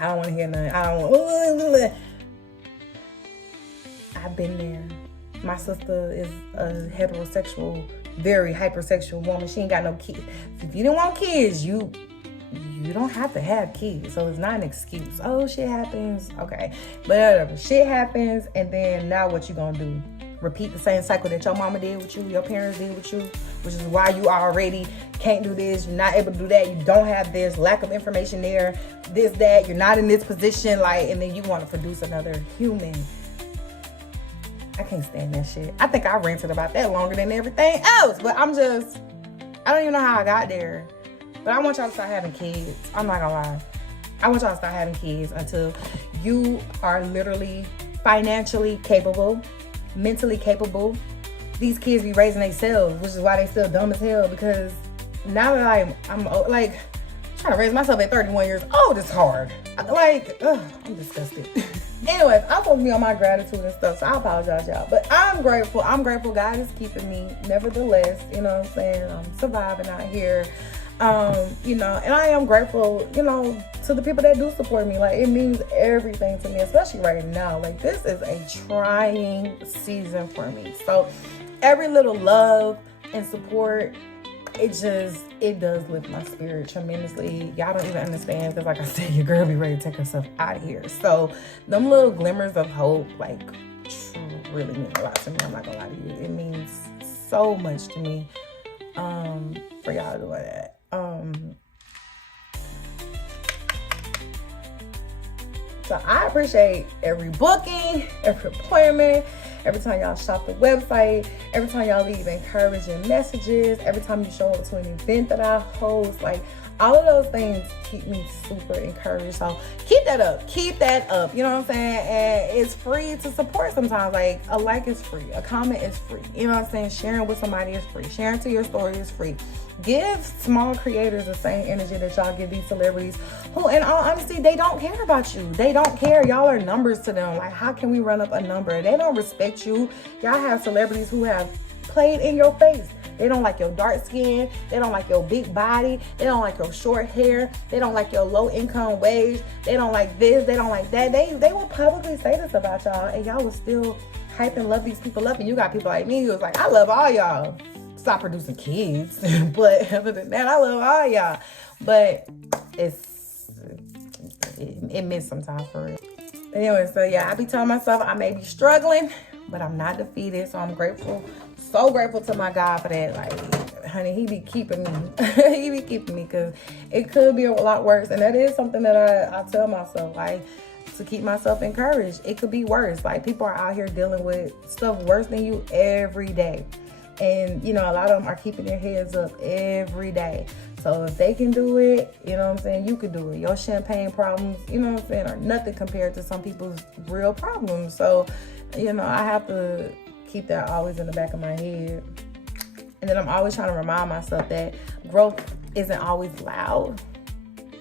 I don't want to hear nothing. I've been there. My sister is a heterosexual, very hypersexual woman. She ain't got no kids. If you didn't want kids, you you don't have to have kids. So it's not an excuse. Oh, shit happens. Okay. But whatever. Shit happens. And then now what you gonna do? Repeat the same cycle that your mama did with you, your parents did with you, which is why you already can't do this. You're not able to do that. You don't have this, lack of information there, this, that. You're not in this position. Like, and then you want to produce another human. I can't stand that shit. I think I ranted about that longer than everything else. But I don't even know how I got there. But I want y'all to start having kids. I'm not gonna lie. I want y'all to start having kids until you are literally financially capable, mentally capable. These kids be raising themselves, which is why they still dumb as hell. Because now that I'm like trying to raise myself at 31 years old is hard. I'm disgusted. Anyways, I'm supposed to be on my gratitude and stuff, so I apologize, y'all. But I'm grateful. God is keeping me. Nevertheless, you know what I'm saying? I'm surviving out here. And I am grateful, to the people that do support me. Like, it means everything to me, especially right now. Like, this is a trying season for me. So every little love and support, it does lift my spirit tremendously. Y'all don't even understand, because like I said, your girl be ready to take herself out of here. So them little glimmers of hope, like, really mean a lot to me. I'm not gonna lie to you. It means so much to me, for y'all doing that. So I appreciate every booking, every appointment, every time y'all shop the website, every time y'all leave encouraging messages, every time you show up to an event that I host. Like, all of those things keep me super encouraged. So keep that up. You know what I'm saying? And it's free to support sometimes. Like, a like is free. A comment is free. You know what I'm saying? Sharing with somebody is free. Sharing to your story is free. Give small creators the same energy that y'all give these celebrities who, in all honesty, they don't care about you. They don't care. Y'all are numbers to them. Like, how can we run up a number? They don't respect you. Y'all have celebrities who have played in your face. They don't like your dark skin. They don't like your big body. They don't like your short hair. They don't like your low income wage. They don't like this. They don't like that. They will publicly say this about y'all, and y'all will still hype and love these people up. And you got people like me who's like, I love all y'all. Stop producing kids. But other than that, I love all y'all. But it missed sometimes for real. Anyway, so yeah, I be telling myself I may be struggling, but I'm not defeated. So I'm grateful. So grateful to my God for that. Like, honey, he be keeping me. He be keeping me, because it could be a lot worse. And that is something that I tell myself, like, to keep myself encouraged. It could be worse. Like, people are out here dealing with stuff worse than you every day. And, a lot of them are keeping their heads up every day. So if they can do it, you know what I'm saying, you can do it. Your champagne problems, you know what I'm saying, are nothing compared to some people's real problems. So, I have to keep that always in the back of my head. And then I'm always trying to remind myself that growth isn't always loud.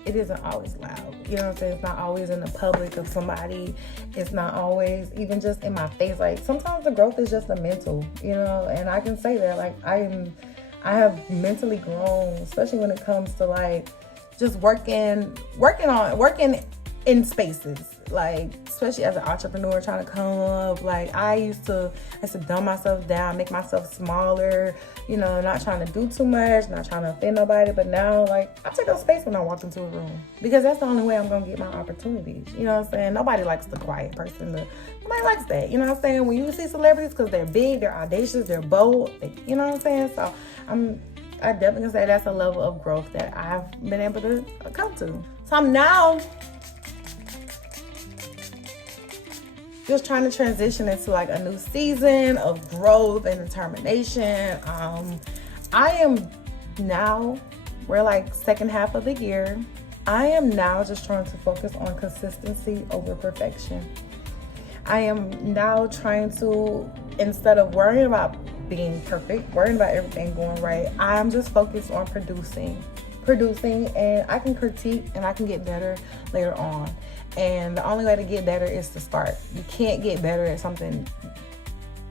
It isn't always loud. You know what I'm saying? It's not always in the public of somebody. It's not always even just in my face. Like, sometimes the growth is just a mental, and I can say that. Like, I have mentally grown, especially when it comes to, like, just working in spaces, like, especially as an entrepreneur trying to come up. Like, I used to dumb myself down, make myself smaller, not trying to do too much, not trying to offend nobody. But now, like, I take up space when I walk into a room, because that's the only way I'm gonna get my opportunities. You know what I'm saying? Nobody likes the quiet person. Nobody likes that. You know what I'm saying? When you see celebrities, because they're big, they're audacious, they're bold, you know what I'm saying? So I definitely can say that's a level of growth that I've been able to come to. So I'm now just trying to transition into, like, a new season of growth and determination. I am now, we're like second half of the year. I am now just trying to focus on consistency over perfection. I am now trying to, instead of worrying about being perfect, worrying about everything going right, I'm just focused on producing, and I can critique and I can get better later on. And the only way to get better is to start. You can't get better at something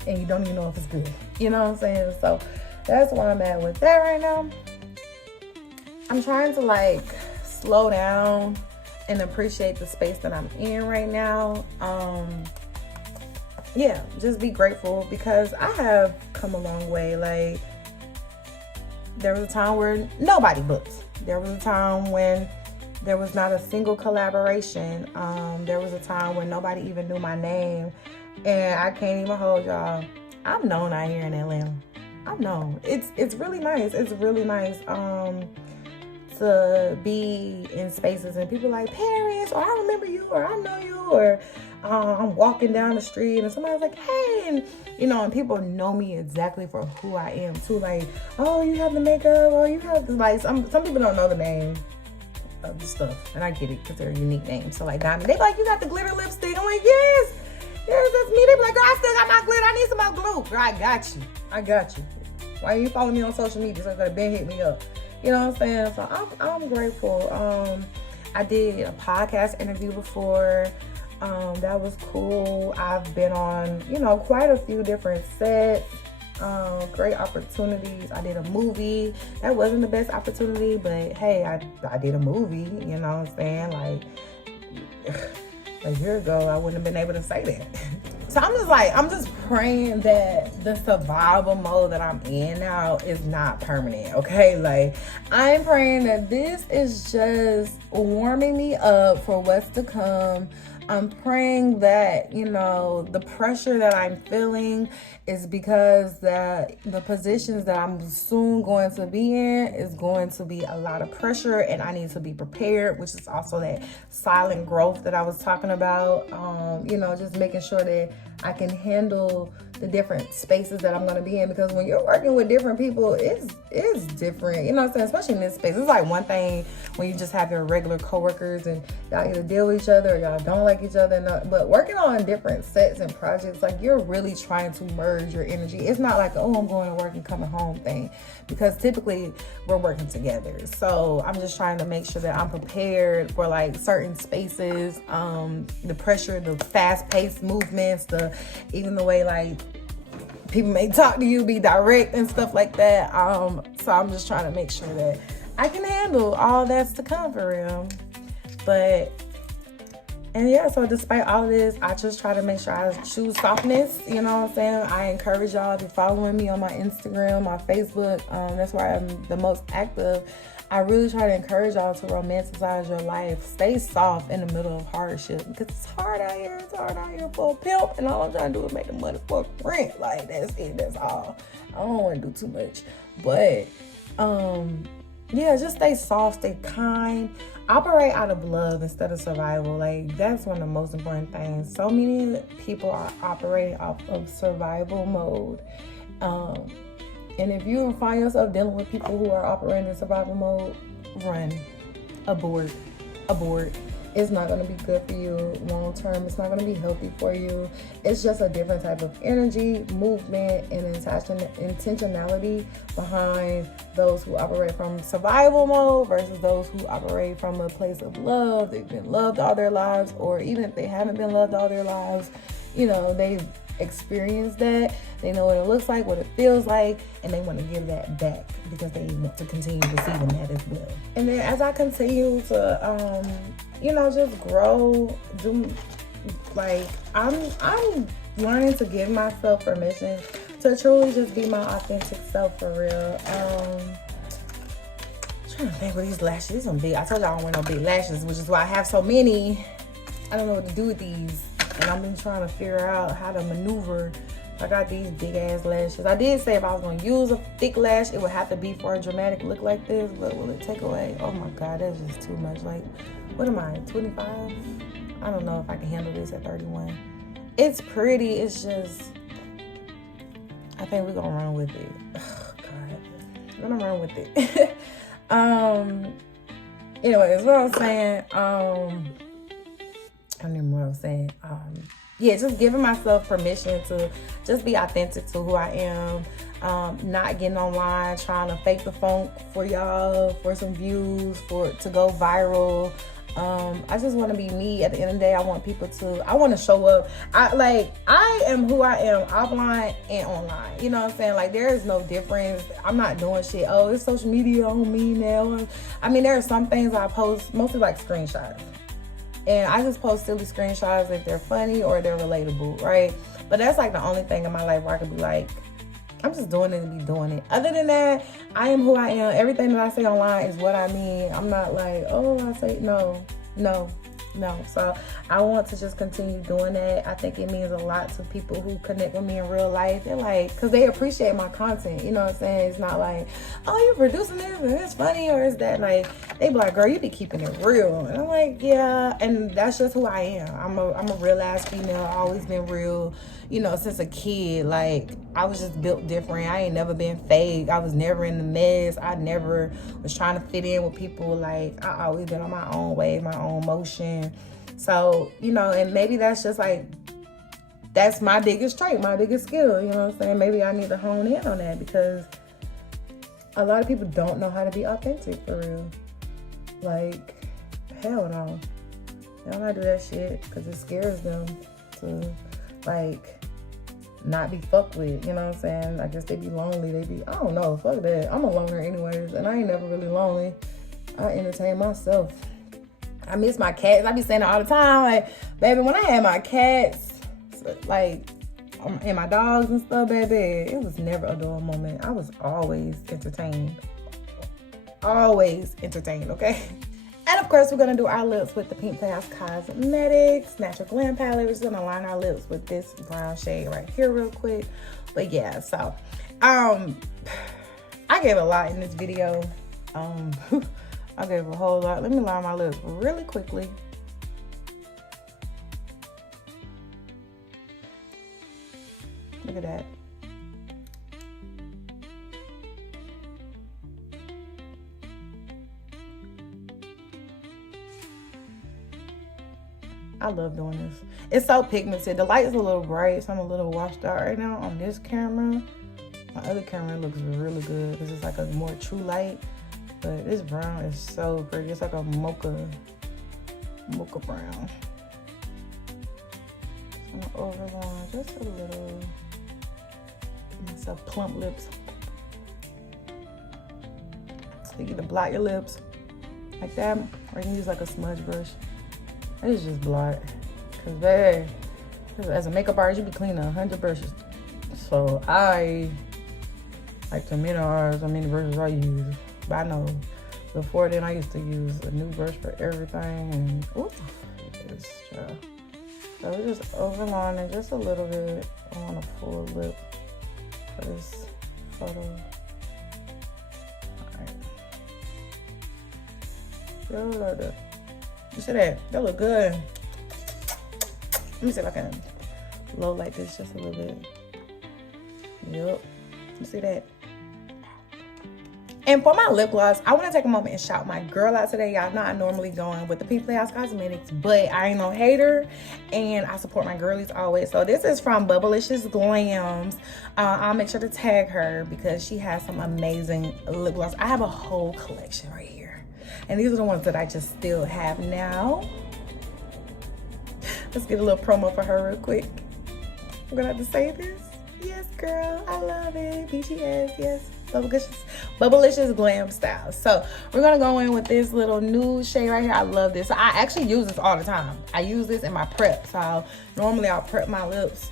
and you don't even know if it's good. You know what I'm saying? So that's where I'm at with that right now. I'm trying to, like, slow down and appreciate the space that I'm in right now. Just be grateful, because I have come a long way. Like, There was a time where nobody booked. There was a time when there was not a single collaboration. There was a time when nobody even knew my name. And I can't even hold y'all. I'm known out here in Atlanta. I'm known. It's really nice. It's really nice to be in spaces and people like, Paris, or I remember you, or I know you, or I'm walking down the street and somebody's like, hey, and and people know me exactly for who I am too. Like, oh, you have the makeup, or you have the, like, some people don't know the name of the stuff, and I get it because they're unique names. So like Diamond, they be like, you got the glitter lipstick. I'm like, yes, that's me. They be like, girl, I still got my glitter. I need some more glue. Girl, I got you. Why you follow me on social media? So you could have been hit me up. You know what I'm saying? So I'm grateful. I did a podcast interview before. That was cool. I've been on, quite a few different sets. Great opportunities. I did a movie. That wasn't the best opportunity, but hey, I did a movie, you know what I'm saying? Like a year ago, I wouldn't have been able to say that. So I'm just praying that the survival mode that I'm in now is not permanent, okay? Like, I'm praying that this is just warming me up for what's to come. I'm praying that, the pressure that I'm feeling is because the positions that I'm soon going to be in is going to be a lot of pressure, and I need to be prepared, which is also that silent growth that I was talking about. Just making sure that I can handle the different spaces that I'm going to be in, because when you're working with different people, it's different, you know what I'm saying? Especially in this space. It's like one thing when you just have your regular coworkers and y'all either deal with each other or y'all don't like each other. But working on different sets and projects, like, you're really trying to merge your energy. It's not like, oh, I'm going to work and coming home thing, because typically we're working together. So I'm just trying to make sure that I'm prepared for like certain spaces, the pressure, the fast-paced movements, even the way like people may talk to you, be direct and stuff like that. So I'm just trying to make sure that I can handle all that's to come for real. So despite all of this, I just try to make sure I choose softness, you know what I'm saying? I encourage y'all to following me on my Instagram, my Facebook. That's where I'm the most active. I really try to encourage y'all to romanticize your life. Stay soft in the middle of hardship, because it's hard out here. It's hard out here for a pimp, and all I'm trying to do is make the money for rent. Like, that's it. That's all. I don't want to do too much. But, just stay soft, stay kind. Operate out of love instead of survival. Like, that's one of the most important things. So many people are operating off of survival mode. And if you find yourself dealing with people who are operating in survival mode, run. Abort. It's not going to be good for you long term. It's not going to be healthy for you. It's just a different type of energy, movement, and intentionality behind those who operate from survival mode versus those who operate from a place of love. They've been loved all their lives, or even if they haven't been loved all their lives, they've experienced that. They know what it looks like, what it feels like, and they want to give that back because they want to continue receiving that as well. And then as I continue to just grow, I'm learning to give myself permission to truly just be my authentic self for real. I'm trying to think with these lashes. I told y'all I don't wear no big lashes, which is why I have so many. I don't know what to do with these, and I've been trying to figure out how to maneuver. I got these big ass lashes. I did say if I was gonna use a thick lash, it would have to be for a dramatic look like this, but will it take away? Oh my God, that's just too much. Like, what am I, 25? I don't know if I can handle this at 31. It's pretty, it's just, I think we're gonna run with it. Oh God, we're gonna run with it. Anyways, what I'm saying, I don't even know what I'm saying. Just giving myself permission to just be authentic to who I am. Not getting online trying to fake the funk for y'all, for some views, to go viral. I just want to be me. At the end of the day, I want to show up. I am who I am offline and online. You know what I'm saying? Like, there is no difference. I'm not doing shit. Oh, it's social media on me now. I mean, there are some things I post, mostly like screenshots. And I just post silly screenshots if they're funny or they're relatable, right? But that's like the only thing in my life where I could be like, I'm just doing it to be doing it. Other than that, I am who I am. Everything that I say online is what I mean. I'm not like, oh, I say no. So I want to just continue doing that. I think it means a lot to people who connect with me in real life. They're like, because they appreciate my content. You know what I'm saying? It's not like, oh, you're producing this and it's funny, or is that like, they be like, girl, you be keeping it real. And I'm like, yeah. And that's just who I am. I'm a real ass female. I've always been real. You know, since a kid, like, I was just built different. I ain't never been fake. I was never in the mess. I never was trying to fit in with people. Like, I always been on my own way, my own motion. So, you know, and maybe that's just like, that's my biggest trait, my biggest skill. You know what I'm saying? Maybe I need to hone in on that, because a lot of people don't know how to be authentic for real. Like, hell no. They don't know how to do that shit because it scares them to, like, not be fucked with, you know what I'm saying? I guess they be lonely. They be, I don't know, fuck that. I'm a loner anyways, and I ain't never really lonely. I entertain myself. I miss my cats. I be saying it all the time. Like, baby, when I had my cats, like, and my dogs and stuff, baby, it was never a dull moment. I was always entertained. Always entertained, okay? And of course, we're gonna do our lips with the Pink Playhouse Cosmetics Natural Glam Palette. We're just gonna line our lips with this brown shade right here real quick. But yeah, so, I gave a lot in this video. I gave a whole lot. Let me line my lips really quickly. Look at that. I love doing this. It's so pigmented. The light is a little bright, so I'm a little washed out right now on this camera. My other camera looks really good because it's like a more true light. But this brown is so pretty. It's like a mocha brown. I'm gonna overline just a little. Myself plump lips. So you get to blot your lips like that, or you can use like a smudge brush. It's just blot, cause baby, as a makeup artist, you be cleaning 100 brushes. So I like the many brushes I use. But I know before then I used to use a new brush for everything, and ooh, it's just. So we're just overlining just a little bit on a full lip for this photo. Alright. Go like that. You see that? That look good. Let me see if I can low like this just a little bit. Yep. You see that? And for my lip gloss, I want to take a moment and shout my girl out today. Y'all know I normally going with the Pink Playhouse Cosmetics, but I ain't no hater, and I support my girlies always. So this is from Bubblicious Glams. I'll make sure to tag her because she has some amazing lip gloss. I have a whole collection right here. And these are the ones that I just still have now. Let's get a little promo for her real quick. I'm gonna have to say this. Yes, girl, I love it. BTS, yes. Bubblicious Glam Style. So we're gonna go in with this little nude shade right here. I love this. I actually use this all the time. I use this in my prep. So normally I'll prep my lips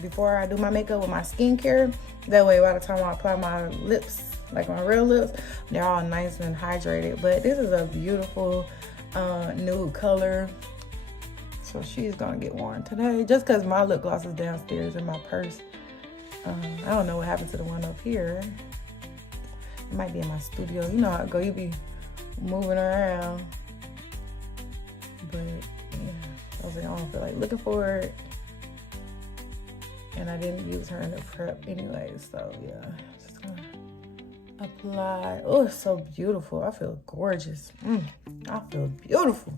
before I do my makeup with my skincare. That way by the time I apply my lips, like my real lips, they're all nice and hydrated. But this is a beautiful nude color. So she's gonna get worn today just because my lip gloss is downstairs in my purse. I don't know what happened to the one up here. It might be in my studio. You know how it go, you be moving around. But yeah, I was like, I don't feel like looking for it. And I didn't use her in the prep anyway, so yeah. Just gonna apply. Oh, it's so beautiful. I feel gorgeous. I feel beautiful.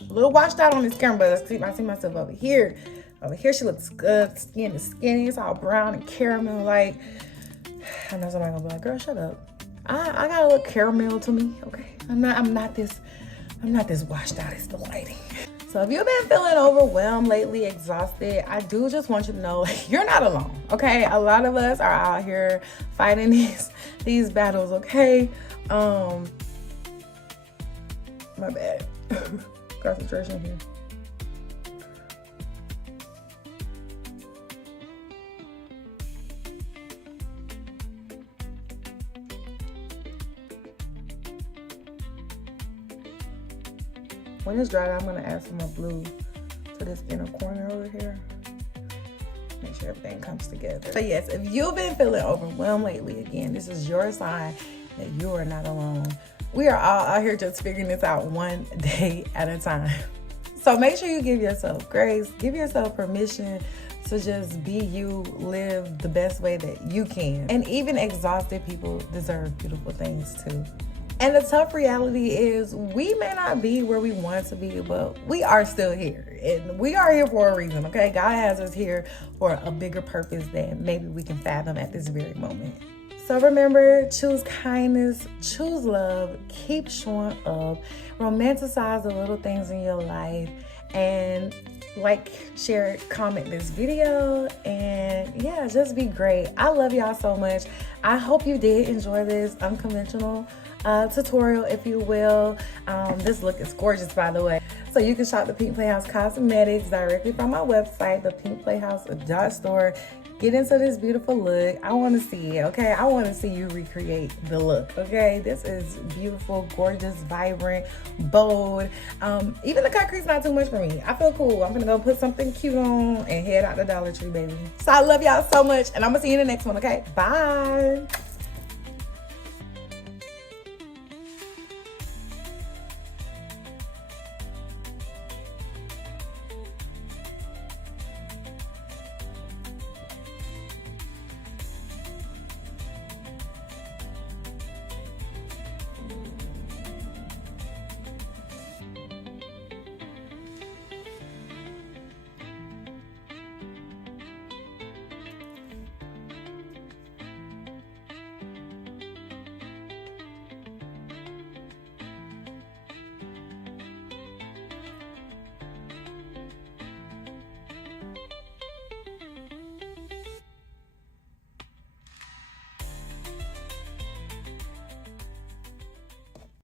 A little washed out on this camera, but I see myself over here. Over here, she looks good. Skin is skinny. It's all brown and caramel. Like, I know somebody gonna be like, "Girl, shut up." I got a little caramel to me. Okay, I'm not this washed out. It's the lighting. So if you've been feeling overwhelmed lately, exhausted, I do just want you to know you're not alone. Okay, a lot of us are out here fighting these battles. Okay, my bad. Concentration here. When it's dried, I'm gonna add some more blue to this inner corner over here. Make sure everything comes together. So yes, if you've been feeling overwhelmed lately, again, this is your sign that you are not alone. We are all out here just figuring this out one day at a time. So make sure you give yourself grace, give yourself permission to just be you, live the best way that you can. And even exhausted people deserve beautiful things too. And the tough reality is we may not be where we want to be, but we are still here. And we are here for a reason, okay? God has us here for a bigger purpose than maybe we can fathom at this very moment. So remember, choose kindness, choose love, keep showing up, romanticize the little things in your life, and like, share, comment this video, and yeah, just be great. I love y'all so much. I hope you did enjoy this unconventional tutorial, if you will. This look is gorgeous, by the way. So you can shop the Pink Playhouse Cosmetics directly from my website, the pinkplayhouse.store. Get into this beautiful look. I want to see it, okay? I want to see you recreate the look, okay? This is beautiful, gorgeous, vibrant, bold. Even the cut crease not too much for me. I feel cool. I'm gonna go put something cute on and head out the Dollar Tree, baby. So I love y'all so much, and I'm gonna see you in the next one, okay? Bye.